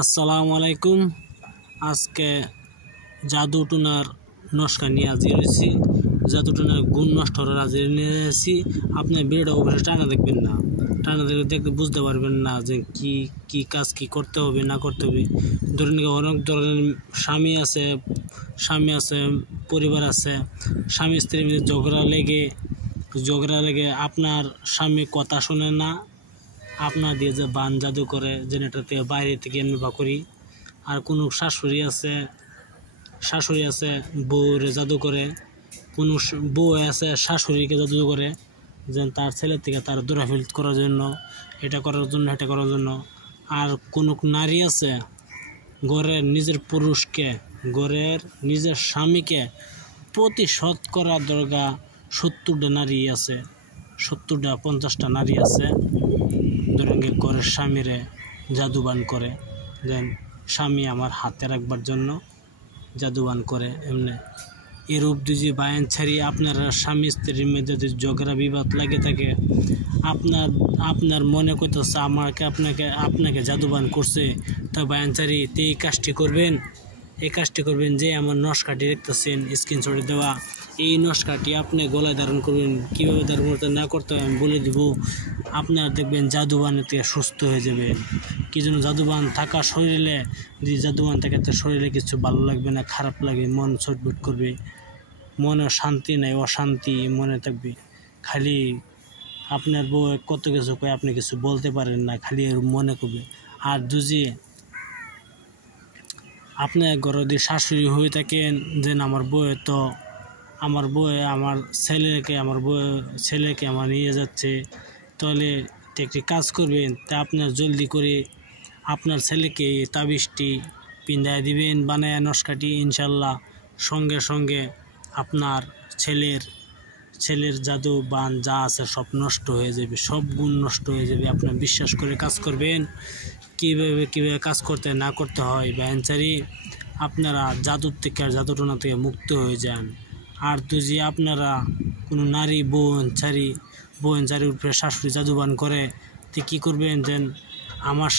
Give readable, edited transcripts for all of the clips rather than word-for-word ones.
আসসালামু আলাইকুম। আজকে জাদুটুনার নস্কা নিয়ে হাজির হয়েছি। জাদুটুনার গুণ নষ্ট হওয়ার হাজির নিয়ে এসেছি। আপনি ভিডিওটা অবশ্যই টানা দেখবেন না, টানা দেখতে বুঝতে পারবেন না যে কি কাজ কি করতে হবে না করতে হবে। ধরেন অনেক ধরনের স্বামী আছে, পরিবার আছে, স্বামী স্ত্রীর মধ্যে ঝগড়া লেগে আপনার স্বামী কথা শোনে না, আপনার দিয়ে যে বান জাদু করে জেনারেটর থেকে বাইরে থেকে এনে বা করি। আর কোনো শাশুড়ি আছে বউরে জাদু করে, কোনো বউ আছে শাশুড়িকে জাদু করে যেন তার ছেলের থেকে তার দূরাফিল করার জন্য, এটা করার জন্য। আর কোনো নারী আছে ঘরের নিজের স্বামীকে প্রতিশোধ করার দরকার 70টা নারী আছে, 70টা 50টা নারী আছে। ধরেন ঘরের স্বামীরে জাদুবান করে, দেন স্বামী আমার হাতে রাখবার জন্য জাদুবান করে। এমনি এরূপ দুজি বায়ান ছাড়ি আপনারা স্বামী স্ত্রীর মধ্যে যদি ঝগড়া বিবাদ লাগে থাকে, আপনার মনে করতেছে আপনাকে জাদুবান করছে, তা বায়ান ছাড়ি এই কাজটি করবেন যে আমার নস্কাটি দেখতেছেন স্ক্রিনশটে দেওয়া, এই নস্কাটি আপনি গলায় ধারণ করবেন। কীভাবে ধারণ করতে না করতে হবে আমি বলে দিব। আপনারা দেখবেন জাদুবানের থেকে সুস্থ হয়ে যাবেন। কি জন্য জাদুবান থাকা শরীরে, যদি জাদুবান থাকে তো শরীরে কিছু ভালো লাগবে না, খারাপ লাগে, মন ছটফট করবে, মনে শান্তি নাই, অশান্তি মনে থাকবে। খালি আপনার বউ কত কিছু কয়, আপনি কিছু বলতে পারেন না, খালি মনে করবে। আর যদি আপনি ঘরে যদি শাশুড়ি হয়ে থাকেন, যেন আমার ছেলেকে আমার নিয়ে যাচ্ছে, তাহলে একটি কাজ করবেন, তা আপনার জলদি করে আপনার ছেলেকে তাবিজটি পিন্দায় দিবেন, বানায় নস্কাটি। ইনশাল্লাহ সঙ্গে আপনার ছেলের জাদু বান যা আছে সব নষ্ট হয়ে যাবে, সব গুণ নষ্ট হয়ে যাবে। আপনার বিশ্বাস করে কাজ করবেন, কীভাবে কাজ করতে না করতে হয় ব্যানচারি। আপনারা জাদুটনা থেকে মুক্ত হয়ে যান। আর যদি আপনারা কোনো নারী বোন চারির উপরে শাশুড়ি জাদুবান করে, তো কী করবেন, যেন আমার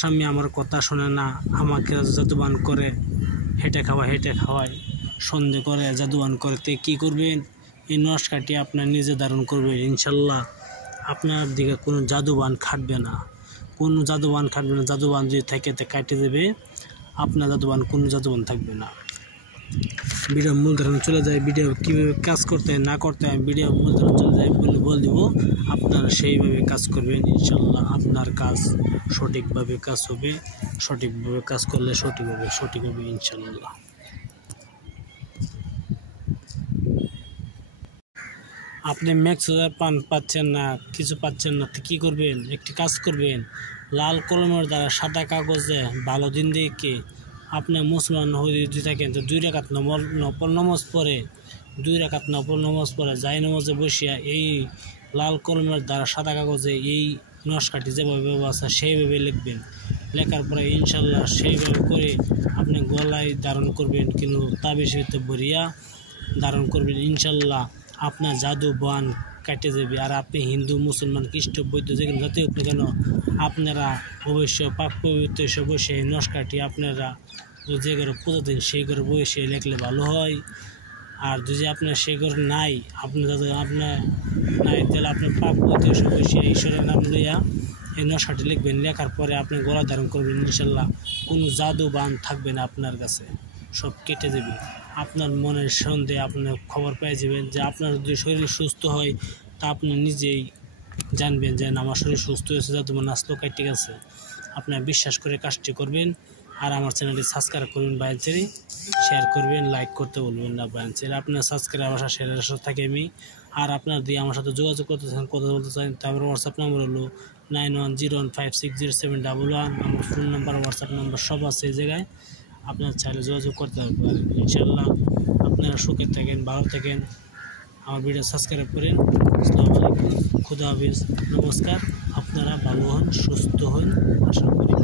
স্বামী আমার কথা শোনে না, আমাকে জাদুবান করে, হেঁটে খাওয়ায় সন্দেহ করে জাদুবান করে, তো কী করবেন, এই নস্কাটি আপনার নিজে ধারণ করবেন। ইনশাল্লাহ আপনার দিকে কোনো জাদুবান খাটবে না। জাদুবান যদি থাকে তো কাটে দেবে, আপনার কোনো জাদুবান থাকবে না। ভিডিও মূল ধারণা চলে যায়, ভিডিও কীভাবে কাজ করতে না করতে হয় ভিডিও মূল ধারণা চলে যায় বলে দেবো। আপনারা সেইভাবে কাজ করবেন, ইনশাল্লাহ আপনার কাজ সঠিকভাবে কাজ হবে। সঠিকভাবে কাজ করলে সঠিক হবে ইনশাল্লাহ। আপনি ম্যাক্সিমাম পাচ্ছেন না, কিছু পাচ্ছেন না, তো কী করবেন, একটি কাজ করবেন, লাল কলমের দ্বারা সাদা কাগজে ভালো দিন দেখে আপনি মুসলমান হয়ে যদি থাকেন তো 2 রাকাত নফল নামাজ পড়ে যাই নামাজে বসিয়া এই লাল কলমের দ্বারা সাদা কাগজে এই নস্কাটি যেভাবে আছে সেইভাবে লিখবেন। লেখার পরে ইনশাল্লাহ সেইভাবে করে আপনি গলায় ধারণ করবেন, কিন্তু তাবিজ হইতে ভরিয়া ধারণ করবেন। ইনশাল্লাহ আপনার জাদু বান কাটে যাবে। আর আপনি হিন্দু, মুসলমান, খ্রিস্ট, বৌদ্ধ যেখানে জাতি হোক না কেন, আপনারা অবশ্যই পাক পবিত্র এসে বসে এই নস্কাটি আপনারা যে ঘরে পূজা দিন সেই ঘরে বসে লিখলে ভালো হয়। আর যদি আপনার সেই ঘর নাই, তাহলে আপনি পাক পবিত্র এসে বসে ঈশ্বরের নাম লইয়া এই নস্কাটি লিখবেন। লেখার পরে আপনি গলা ধারণ করবেন। ইনশাল্লাহ কোনো জাদু বান থাকবে না আপনার কাছে, সব কেটে যাবে। আপনার মনের সন্দেহে আপনার খবর পেয়ে যাবেন যে আপনার যদি শরীর সুস্থ হয়, তা আপনি নিজেই জানবেন যে আমার শরীর সুস্থ হয়েছে, জাদুবান আসলো কাটে গেছে। আপনার বিশ্বাস করে কাজটি করবেন। আর আমার চ্যানেলটি সাবস্ক্রাইব করবেন বাইনচেরি, শেয়ার করবেন, লাইক করতে বলবেন না বাইনচেরি। আপনার সাবস্ক্রাইব আসা শেয়ারের সাথে থাকে আমি। আর আপনার দিয়ে আমার সাথে যোগাযোগ করতে চান, কথা বলতে চান, তো আমার হোয়াটসঅ্যাপ নাম্বার হলো 9101560711। আমার ফোন নাম্বার, হোয়াটসঅ্যাপ নাম্বার সব আছে এই জায়গায়, আপনার চাইলে যোগাযোগ করতে পারবেন। ইনশাল্লাহ আপনারা সুখে থাকেন, ভালো থাকেন, আমার ভিডিও সাবস্ক্রাইব করেন। আসসালামু আলাইকুম, খুদা হাফেজ, নমস্কার। আপনারা ভালো হন, সুস্থ হন, আশা করি।